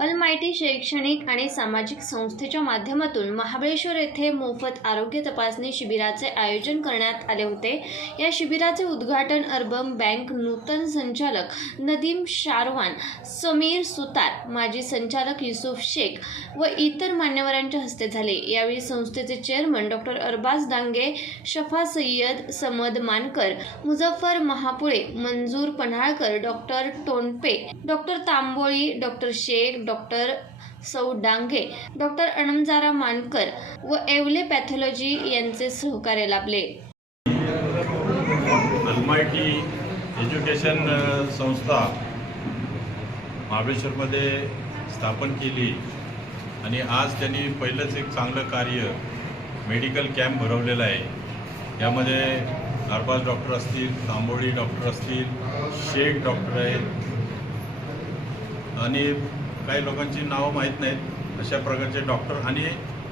अलमायटी शैक्षणिक आणि सामाजिक संस्थेच्या माध्यमातून महाबळेश्वर येथे मोफत आरोग्य तपासणी शिबिराचे आयोजन करण्यात आले होते. या शिबिराचे उद्घाटन अर्बन बँक नूतन संचालक नदीम शारवान समीर सुतार माजी संचालक युसुफ शेख व इतर मान्यवरांच्या हस्ते झाले. यावेळी संस्थेचे chairman doctor Arbaz Dange Shafa Sayyad Samad Mankar Muzaffar Mahapule Manjur Panhalkar doctor Tonpe doctor Tamboli doctor Shaikh doctor सौ डांगे डॉक्टर अणमजारा मानकर व एवले पॅथॉलॉजी यांचे सहकार्य लाभले. एज्युकेशन संस्था महाबळेश्वरमध्ये स्थापन केली आणि आज त्यांनी पहिलंच एक चांगलं कार्य मेडिकल कॅम्प भरवलेला आहे. यामध्ये नारपास डॉक्टर असतील तांबोळी डॉक्टर असतील शेख डॉक्टर आहेत आणि काही लोकांची नावं माहीत नाहीत अशा प्रकारचे डॉक्टर आणि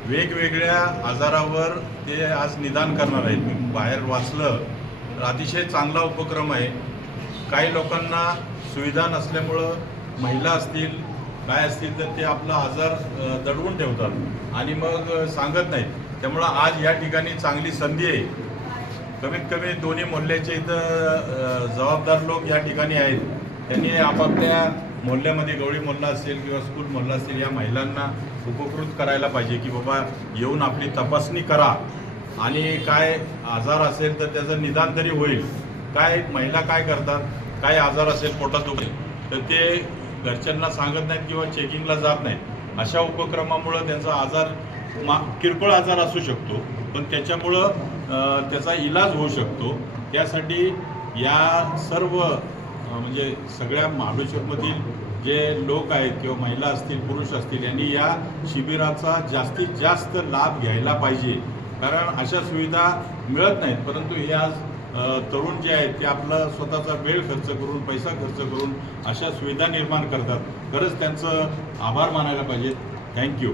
वेगवेगळ्या आजारावर ते आज निदान करणार आहेत. मी बाहेर वाचलं तर अतिशय चांगला उपक्रम आहे. काही लोकांना सुविधा नसल्यामुळं महिला असतील काय असतील तर ते आपला आजार दडवून ठेवतात आणि मग सांगत नाहीत. त्यामुळं आज या ठिकाणी चांगली संधी आहे. कमीत कमी दोन्ही मोहल्ल्याचे इथं जबाबदार लोक या ठिकाणी आहेत. त्यांनी आपापल्या मोहल्ल्यामध्ये गवळी मोहल्ला असेल किंवा स्कूल मोहल्ला असेल या महिलांना उपकृत करायला पाहिजे की बाबा येऊन आपली तपासणी करा. आणि काय आजार असेल तर त्याचं निदान तरी होईल. काय महिला काय करतात? काय आजार असेल पोटात दुखेल तर ते घरच्यांना सांगत नाहीत किंवा चेकिंगला जात नाहीत. अशा उपक्रमामुळं त्यांचा आजार मा किरकोळ आजार असू शकतो पण त्याच्यामुळं त्याचा इलाज होऊ शकतो. त्यासाठी या सर्व म्हणजे सगळ्या महाबळेश्वरमधील जे लोक आहेत किंवा महिला असतील पुरुष असतील यांनी या शिबिराचा जास्तीत जास्त लाभ घ्यायला पाहिजे. कारण अशा सुविधा मिळत नाहीत. परंतु हे आज तरुण जे आहेत ते आपला स्वतःचा वेळ खर्च करून पैसा खर्च करून अशा सुविधा निर्माण करतात. खरंच त्यांचं आभार मानायला पाहिजेत. थँक्यू.